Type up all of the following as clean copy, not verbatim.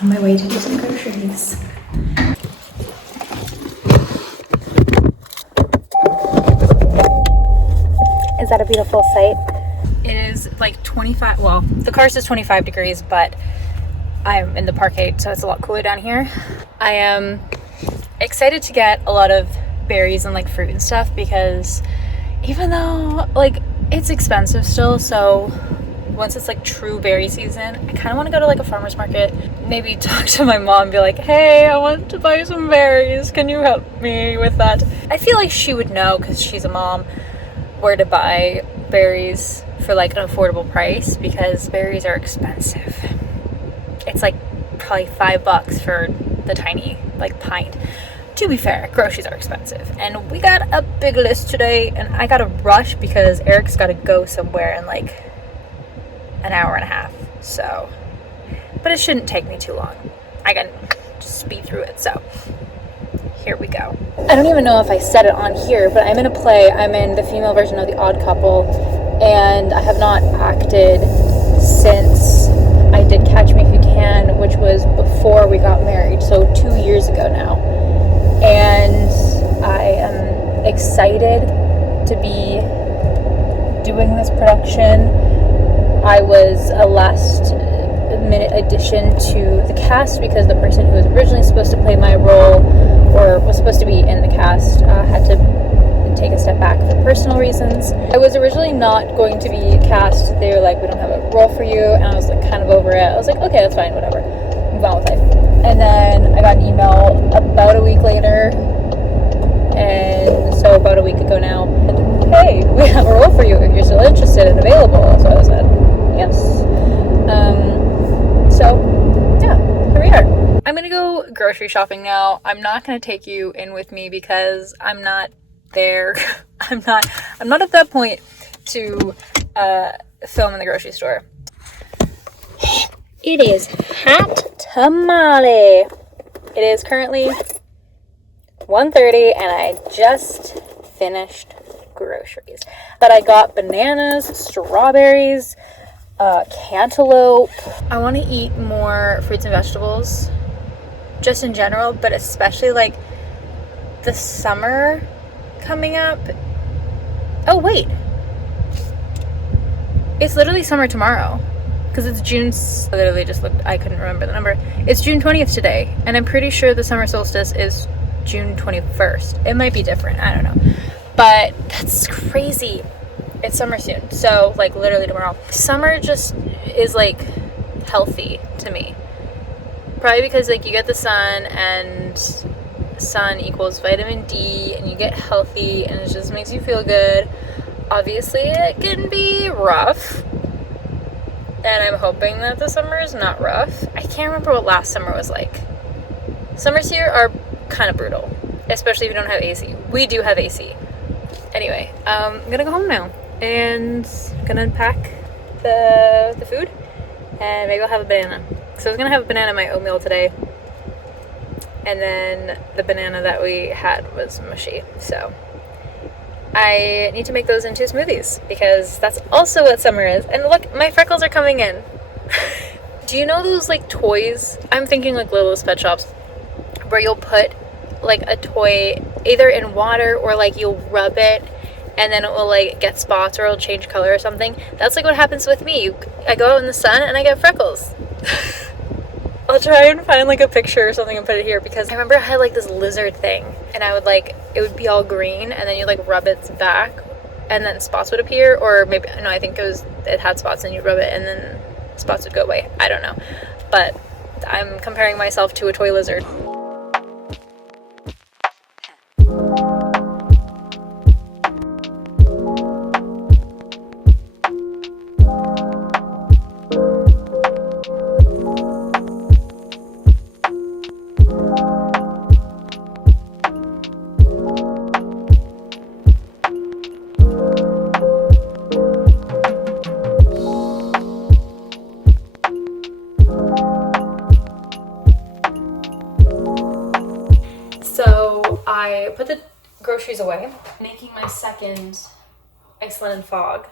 On my way to do some groceries. Is that a beautiful sight? It is like 25, well, the car says 25 degrees, but I'm in the parkade, so it's a lot cooler down here. I am excited to get a lot of berries and like fruit and stuff because even though like it's expensive still, so once it's like true berry season, I kind of want to go to like a farmer's market, maybe talk to my mom and be like, hey, I want to buy some berries, can you help me with that? I feel like she would know because she's a mom where to buy berries for like an affordable price because berries are expensive. It's like probably $5 for the tiny like pint. To be fair, groceries are expensive, and we got a big list today, and I gotta rush because Eric's gotta go somewhere in like an hour and a half, so, but it shouldn't take me too long. I can just speed through it, so here we go. I don't even know if I said it on here, but I'm in a play. I'm in the female version of The Odd Couple, and I have not acted since I did Catch Me If You Can, which was before we got married, so 2 years ago now. And I am excited to be doing this production. I was a last minute addition to the cast because the person who was originally supposed to play my role or was supposed to be in the cast had to take a step back for personal reasons. I was originally not going to be cast. They were like, we don't have a role for you, and I was like kind of over it. I was like, okay, that's fine, whatever, move on with life. And then I got an email about a week later, and so about a week ago now, hey, we have a role for you if you're still interested and available. So I said yes. So yeah, here we are. I'm gonna go grocery shopping now. I'm not gonna take you in with me because I'm not there. I'm not at that point to film in the grocery store. It is hot tamale. It is currently 1:30 and I just finished groceries. But I got bananas, strawberries, cantaloupe. I want to eat more fruits and vegetables just in general, but especially like the summer coming up. Oh wait, it's literally summer tomorrow because it's June. I literally just looked, I couldn't remember the number. It's June 20th today, and I'm pretty sure the summer solstice is June 21st. It might be different, I don't know, but that's crazy. It's summer soon, so like literally tomorrow. Summer just is like healthy to me, probably because like you get the sun, and sun equals vitamin D, and you get healthy, and it just makes you feel good. Obviously it can be rough, and I'm hoping that the summer is not rough. I can't remember what last summer was like. Summers here are kind of brutal, especially if you don't have AC. We do have AC. Anyway, I'm gonna go home now and gonna unpack the food, and maybe I'll have a banana. So I was gonna have a banana in my oatmeal today, and then the banana that we had was mushy, so I need to make those into smoothies because that's also what summer is. And look, my freckles are coming in. Do you know those like toys? I'm thinking like Littlest Pet Shops, where you'll put like a toy either in water or like you'll rub it and then it will like get spots or it'll change color or something. That's like what happens with me. I go out in the sun and I get freckles. I'll try and find like a picture or something and put it here because I remember I had like this lizard thing and I would like, it would be all green and then you like rub its back and then spots would appear, or maybe, no, I think it had spots and you rub it and then spots would go away. I don't know, but I'm comparing myself to a toy lizard. So I put the groceries away, making my second Iceland fog,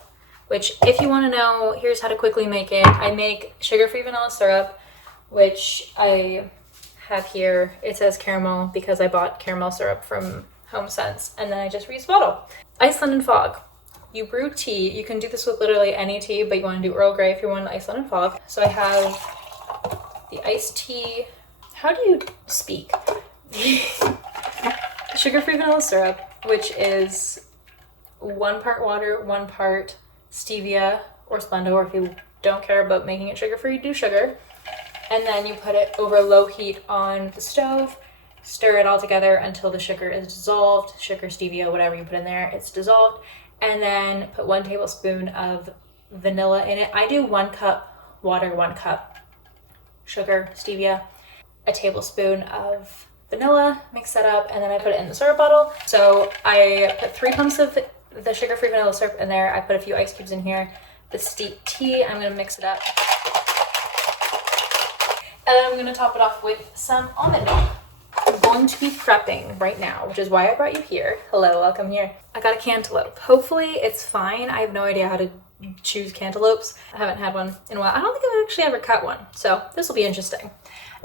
which if you want to know, here's how to quickly make it. I make sugar-free vanilla syrup, which I have here. It says caramel because I bought caramel syrup from Home Sense, and then I just reused the bottle. Iceland and fog. You brew tea. You can do this with literally any tea, but you want to do Earl Grey if you want Iceland and fog. So I have the iced tea. How do you speak? Sugar-free vanilla syrup, which is 1 part water, 1 part stevia or Splenda, or if you don't care about making it sugar-free, do sugar. And then you put it over low heat on the stove, stir it all together until the sugar is dissolved. Sugar, stevia, whatever you put in there, it's dissolved. And then put 1 tablespoon of vanilla in it. I do 1 cup water, 1 cup sugar, stevia, a tablespoon of vanilla, mix that up, and then I put it in the syrup bottle. So I put 3 pumps of the sugar-free vanilla syrup in there. I put a few ice cubes in here. The steeped tea, I'm gonna mix it up. And then I'm gonna top it off with some almond milk. I'm going to be prepping right now, which is why I brought you here. Hello, welcome here. I got a cantaloupe. Hopefully it's fine. I have no idea how to choose cantaloupes. I haven't had one in a while. I don't think I've actually ever cut one, so this will be interesting.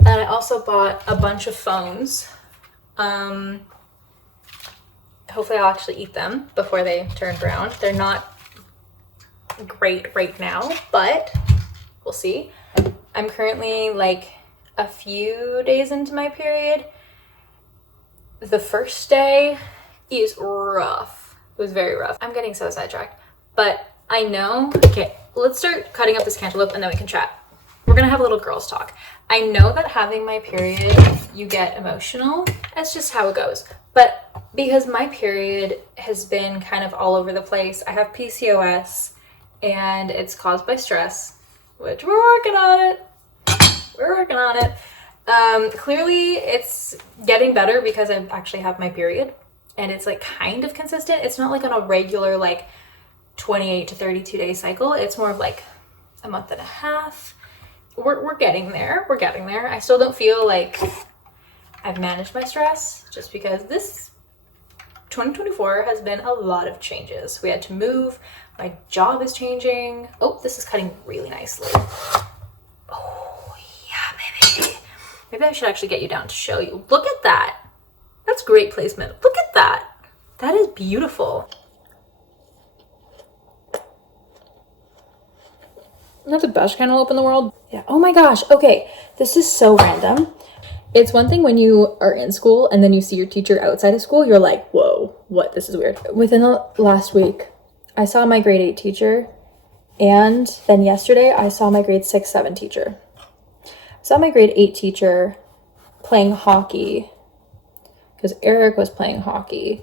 And I also bought a bunch of phones. Hopefully I'll actually eat them before they turn brown. They're not great right now, but we'll see. I'm currently like a few days into my period. The first day is rough. It was very rough. I'm getting so sidetracked, but I know, okay, let's start cutting up this cantaloupe and then we can chat. We're gonna have a little girls talk. I know that having my period, you get emotional. That's just how it goes. But because my period has been kind of all over the place, I have PCOS and it's caused by stress, which we're working on it. We're working on it. Clearly it's getting better because I actually have my period and it's like kind of consistent. It's not like on a regular like 28 to 32 day cycle. It's more of like a month and a half. We're getting there. We're getting there. I still don't feel like I've managed my stress just because this 2024 has been a lot of changes. We had to move. My job is changing. Oh, this is cutting really nicely. Oh, yeah, baby. Maybe I should actually get you down to show you. Look at that. That's great placement. Look at that. That is beautiful. Not the best cantaloupe in the world. Yeah. Oh my gosh. Okay. This is so random. It's one thing when you are in school and then you see your teacher outside of school, you're like, whoa, what? This is weird. Within the last week, I saw my grade 8 teacher. And then yesterday, I saw my grade 6, 7 teacher. I saw my grade 8 teacher playing hockey because Eric was playing hockey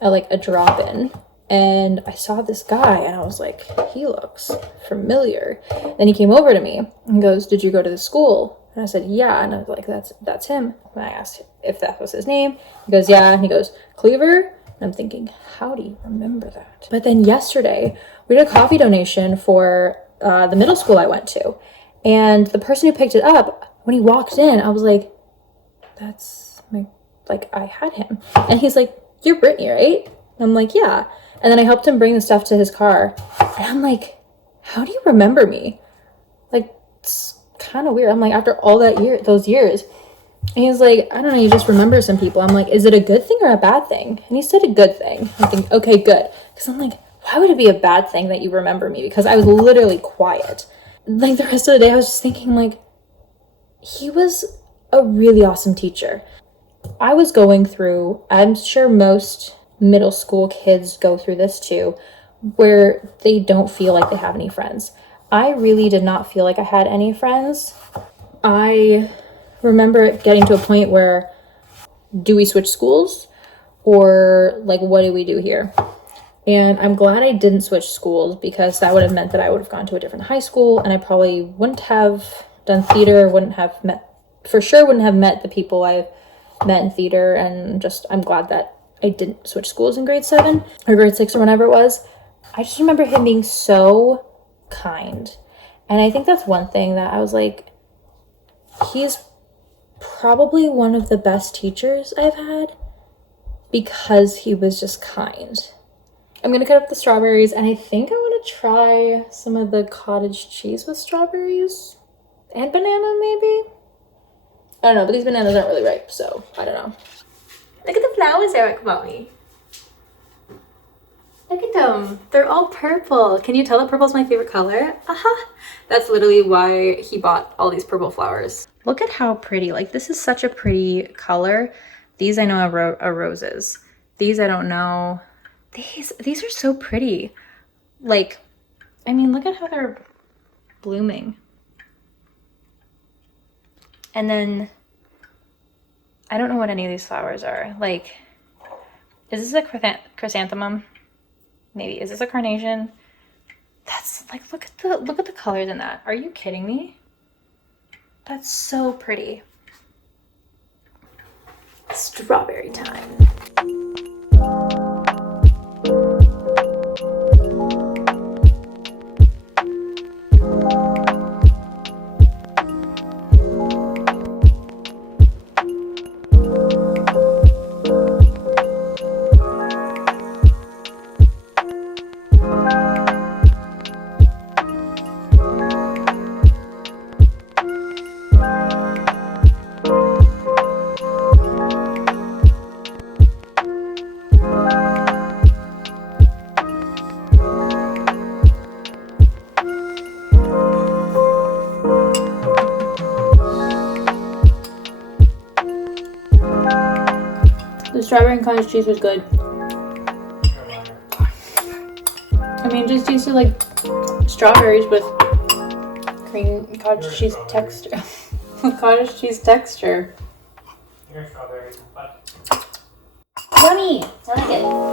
at like a drop-in. And I saw this guy and I was like, he looks familiar. Then he came over to me and goes, did you go to the school? And I said, yeah. And I was like, that's him. And I asked if that was his name. He goes, yeah. And he goes, Cleaver? And I'm thinking, how do you remember that? But then yesterday, we did a coffee donation for the middle school I went to. And the person who picked it up, when he walked in, I was like, that's my, like, I had him. And he's like, you're Brittany, right? And I'm like, yeah. And then I helped him bring the stuff to his car. And I'm like, how do you remember me? Like, it's kind of weird. I'm like, after all those years. And he's like, I don't know, you just remember some people. I'm like, is it a good thing or a bad thing? And he said a good thing. I think, okay, good. Because I'm like, why would it be a bad thing that you remember me? Because I was literally quiet. Like, the rest of the day, I was just thinking, like, he was a really awesome teacher. I was going through, I'm sure most middle school kids go through this too, where they don't feel like they have any friends. I really did not feel like I had any friends. I remember it getting to a point where, do we switch schools? Or like, what do we do here? And I'm glad I didn't switch schools because that would have meant that I would have gone to a different high school and I probably wouldn't have done theater, wouldn't have met the people I met in theater. And just, I'm glad that I didn't switch schools in grade 7 or grade 6 or whenever it was. I just remember him being so kind. And I think that's one thing that I was like, he's probably one of the best teachers I've had because he was just kind. I'm going to cut up the strawberries and I think I want to try some of the cottage cheese with strawberries. and banana maybe? I don't know, but these bananas aren't really ripe, so I don't know. Look at the flowers, Eric, mommy. Look at them. They're all purple. Can you tell that purple's my favorite color? Aha! That's literally why he bought all these purple flowers. Look at how pretty. Like, this is such a pretty color. These I know are roses. These I don't know. These are so pretty. Like, I mean, look at how they're blooming. And then, I don't know what any of these flowers are. Like, is this a chrysanthemum? Maybe. Is this a carnation? That's like, look at the colors in that. Are you kidding me? That's so pretty. Strawberry time. The strawberry and cottage cheese was good. I mean, it just tasted like strawberries with cream cottage cheese texture. Cottage cheese texture. Yummy! I like it.